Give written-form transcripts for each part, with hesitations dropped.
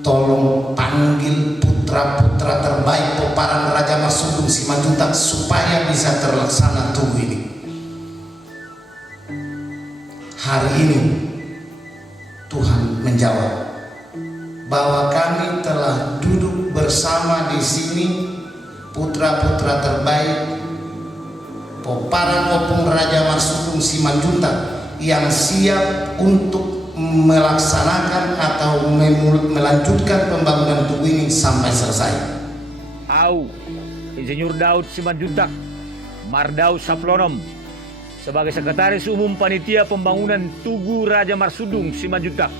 tolong panggil putra-putra terbaik peparan Raja Marsudung Simanjuntak supaya bisa terlaksana tugu ini. Hari ini Tuhan menjawab bahwa kami telah duduk bersama di sini, putra-putra terbaik peparan Opung Raja Marsudung Simanjuntak yang siap untuk melaksanakan atau melanjutkan pembangunan tugu ini sampai selesai. Au, Insinyur Daud Simanjuntak, Mardau Saplonom, sebagai Sekretaris Umum Panitia Pembangunan Tugu Raja Marsudung Simanjuntak.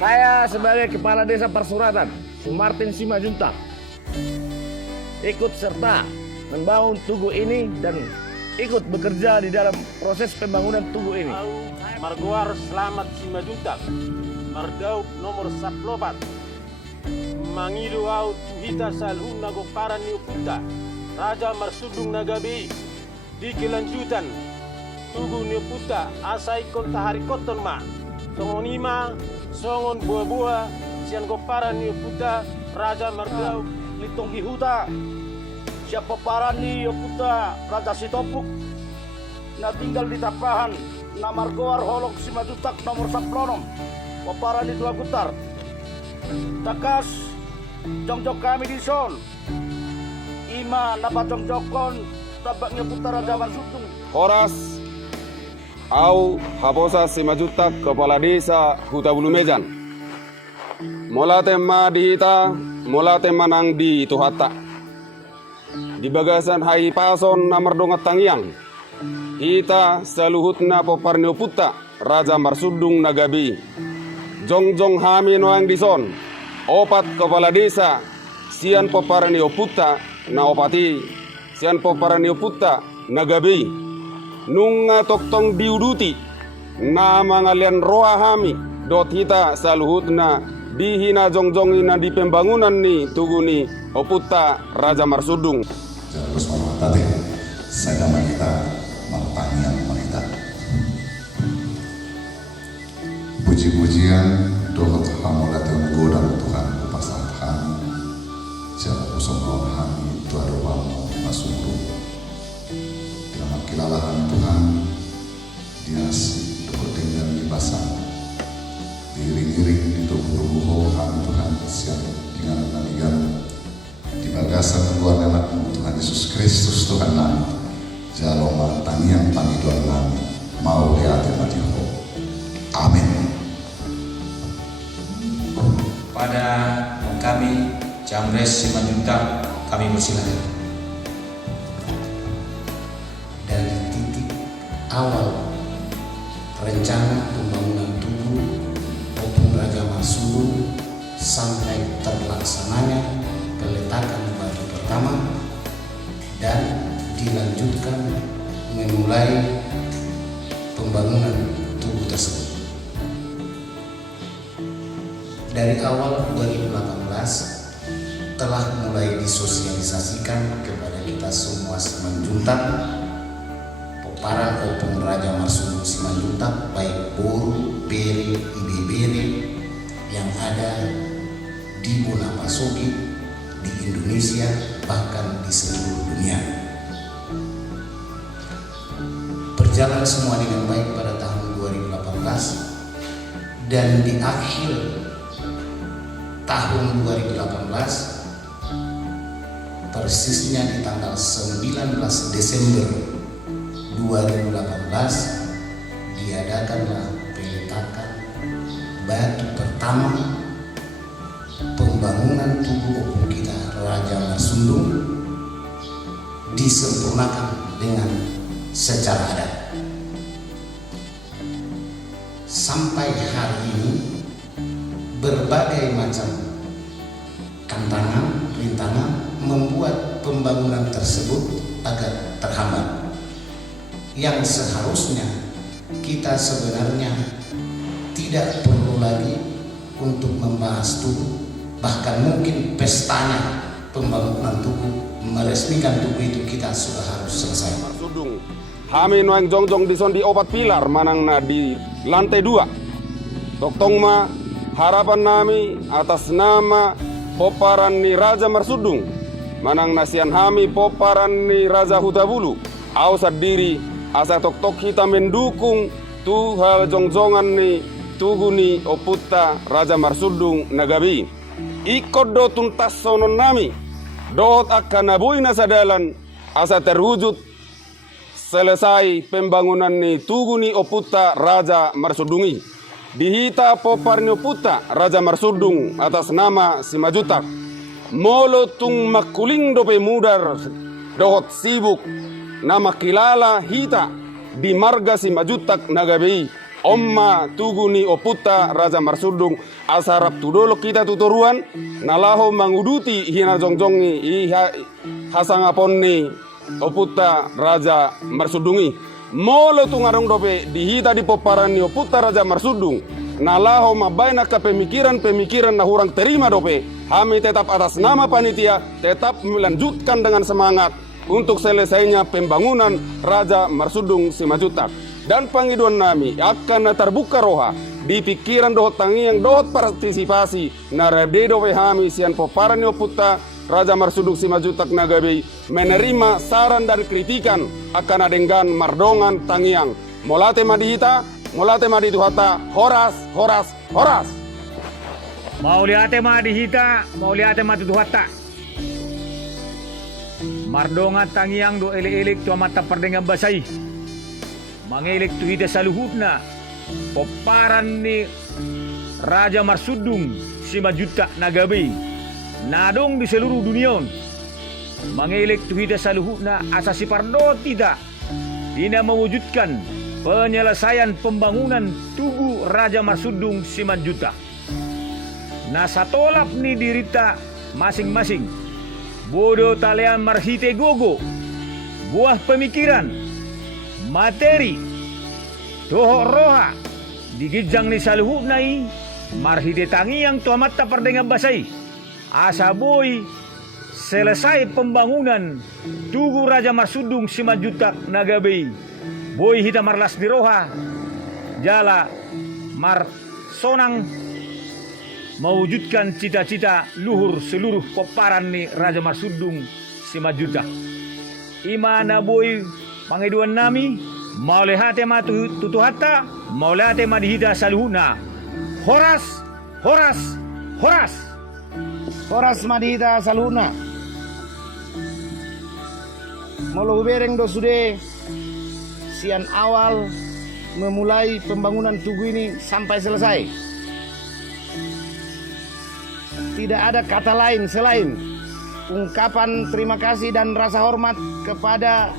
Saya sebagai Kepala Desa Persuratan, Sumartin Simanjuntak, ikut serta membangun tugu ini dan ikut bekerja di dalam proses pembangunan tugu ini. Margoar Selamat Simanjuntak, Mardau nomor 14, Mangidu au Tuhita Salhun Nagoparan Niuputa, Raja Marsudung Nagabi, di kelanjutan Tugu Niuputa Asai Kontahari Koton Ma, Songonima, Songon Buah-Buah, Sian Goparan Niuputa, Raja Mardau Litong Hihuta, siapa paran Niuputa, Raja Sitopuk, na tinggal di Tapahan, na Margoar Holok Simanjuntak nomor 10, peparan di Dua Gutar. Takas, jongjok kami di son, ima napa jongjokon, tabaknya putar Raja Marsudung. Horas, au Habosa Simanjuntak Kepala Desa Huta Bulu Mejan. Mola tema dihita, mola tema nang di Tuhata. Di bagasan hai pason namar dongat tangyang. Hita saluhutna poparnio puta Raja Marsudung Nagabi. Jongjong hami noang dison. Opat kepala desa sian poparnio puta na opati. Sian poparnio puta Nagabi. Nunga toktong diuduti. Na mangalian roa hami. Dot hita saluhutna dihina jongjongina di pembangunan ni tuguni oputa Raja Marsudung. Terus menghormati sagama kita Maltanian Manita. Puji-pujian dohot hamulatun godam Tuhan upasahan jauh usomron hami tuaruwamu masumru dalam kilalahan Tuhan dinas dohot dengan libasan diiring-iring di tubuh-tubuh hami Tuhan siap dengan namigan di bagasan luar anakmu Tuhan Yesus Kristus Tuhan nami jaloma tanian panggilan nami mau lihatin matiho. Amin. Pada kami Jambres Simanjuntak kami persilakan dari titik awal rencana pembangunan tugu Opung Raja Marsudung sampai terlaksananya peletakan batu pertama dan dilanjutkan memulai pembangunan tugu tersebut. Dari awal 2018 telah mulai disosialisasikan kepada kita semua Simanjuntak, peparan Opung Raja Marsudung Simanjuntak, baik Boru, Bere, Ibebere yang ada di Bonapasogi, di Indonesia, bahkan di seluruh dunia. Berjalan semua dengan baik pada tahun 2018 dan di akhir tahun 2018, persisnya di tanggal 19 Desember 2018 diadakanlah peletakan batu pertama pembangunan tugu Opung kita Raja Marsudung disempurnakan dengan secara adat. Sampai hari ini berbagai macam tantangan, rintangan membuat pembangunan tersebut agak terhambat. Yang seharusnya kita sebenarnya tidak perlu lagi untuk membahas tugu, bahkan mungkin pestanya pembangunan tugu, meresmikan tugu itu kita sudah harus selesai. Marsudung, kami noeng jongjong dison di opat pilar manang na di lantai 2. Doktong ma harapan nami atas nama poparan ni Raja Marsudung manang nasian hami poparan ni Raja Hutabulu au sadiri asa tok-tok kita mendukung Tuha jongjongan ni tugu ni oputta Raja Marsudung nagabi ikut do tuntas sonon nami dot akan nabuin sadalan asa terwujud selesai pembangunan ni tugu ni oputta Raja Marsudungi dihita popar ni oputta Raja Marsudung atas nama Simajutak molo tung makuling dope mudar dohot sibuk nama kilala hita di marga Simajutak nagabi Omma tugu ni oputta Raja Marsudung asarap tudolo kita tuturuan nalaho manguduti hina jongjongi iha hasangapon ni oputta Raja Marsudungi molo tungarong dope dihita di poparan ni oputta Raja Marsudung nalaho mabaina ka pemikiran na hurang terima dope kami tetap atas nama panitia tetap melanjutkan dengan semangat untuk selesainya pembangunan Raja Marsudung Simajutak dan pangiduan nami akan terbuka roha di pikiran dohot tangiang dohot partisipasi narade dope hami sian poparan ni oputta Raja Marsudung Simajutak nagabi menerima saran dan kritikan akan adenggan mardongan tangiang molate madihita molate madituhata horas horas horas Mauliate madihita mauliate madituhata mardongan tangiang do elik-elik tu mata perdengan basai mangelik tu hita saluhutna poparan ni Raja Marsudung Simajutak nagabi nadong di seluruh dunia mengelik tuhida saluhutna asasi pardo tidak mewujudkan penyelesaian pembangunan tugu Raja Marsudung Simajutak nasatolap ni dirita masing-masing bodo talian marhite gogo buah pemikiran materi tohok roha digijang ni saluhutna marhite tangi yang tuamat tak perdengan basai asa boy selesai pembangunan tugu Raja Marsudung Simajutak nagabi boy hita marlas di roha jala mar sonang mewujudkan cita-cita luhur seluruh poparan ni Raja Marsudung Simajutak imana boy pangiduan nami maulehate ma tutuhata maulehate ma dihita saluhuna horas horas horas Horas madita saluna. Molo bereng do sude sian awal memulai pembangunan tugu ini sampai selesai. Tidak ada kata lain selain ungkapan terima kasih dan rasa hormat kepada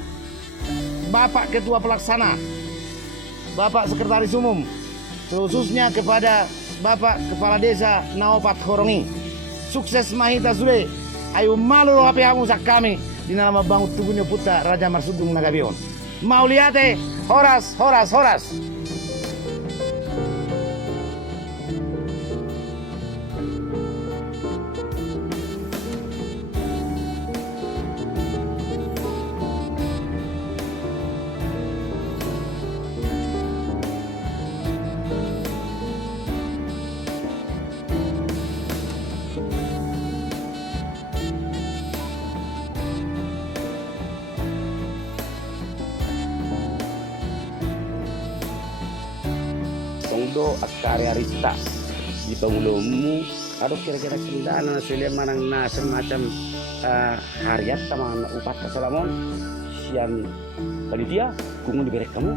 Bapak Ketua Pelaksana, Bapak Sekretaris Umum, khususnya kepada Bapak Kepala Desa Naopat Horongi. Sukses mahita sude, ayo malu hape hamusak kami di nama bangun tugu ni oputta Raja Marsudung nagabion. Mauliate horas horas horas. Songdo akarya rista di pangulumu ada kira-kira kendala selian manang na semacam hariat sama upat kesalamon sian panitia kungun diberek kamu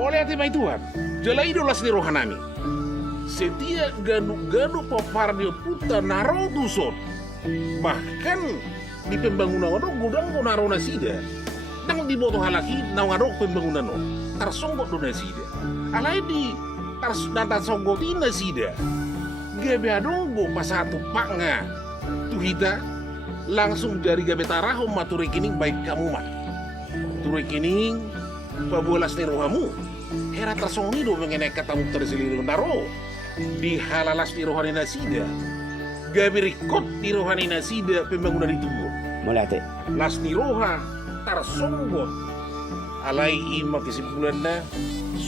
oleh hati mai Tuhan jala idolas ni rohanami setia ganu-ganu popar di oputta naro duson bahkan di pembangunan ono gudang ko naro nasida nang di boto halaki nawaro pembangunan no tarsonggot do nasida alai di dan songgotina sida gabe adonggo pasatu paknga tuhita langsung dari gabe taraho maturikining baik kamu mat turikining pabulas ni rohamu hera tasongi do mengenai katamu terseliru naro di halalas di rohani nasida gabe rikot di rohani nasida pembangunan itu mulate las ni roha tarsonggot alai ima kesimpulanna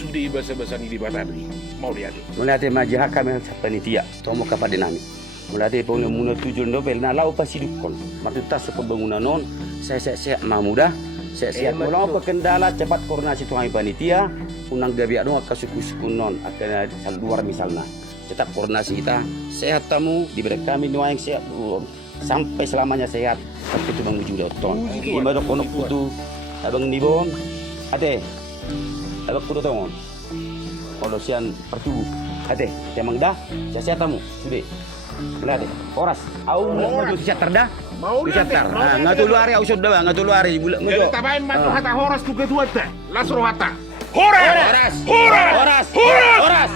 sudah bahasa-bahasa ini di batari. Mau lihat deh. Mulai maji kami panitia, tomo kepada nami. Mulai pengemuna tujuan dobel, nah lau pasti dukon. Matutas pembangunan non, saya muda, saya mau kendala cepat koordinasi tuan panitia, unang gabi dong akan suku non akan luar misalnya. Tetap koordinasi kita sehat tamu diberi kami doa yang sehat sampai selamanya sehat sampai itu menuju doton. Ima dok konok putu abang nibon ade abang kudu tongon kalau sian pertubuh ade temang dah sehat tamu sudah belah ade horas au mau sihat terdah Mau sihat ter lihat. nah ngatu luari au sudah ngatu luari bulan Jadi tabain matu hata horas tu kedua teh. Lasro hata. Horas! horas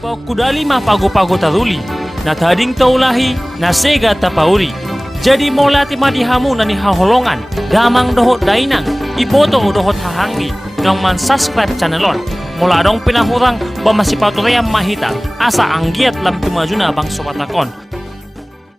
Kudali mah pago-pago taruli, na tading taulahi, na sega tapauri. Jadi molati madihamu na ni haholongan, damang dohot dainang, iboto dohot hahangi, dong man subscribe channelon. Mula dong pinahurang, bamasipatureang mahita, asa anggiat lam tumajuna bang sopatakon.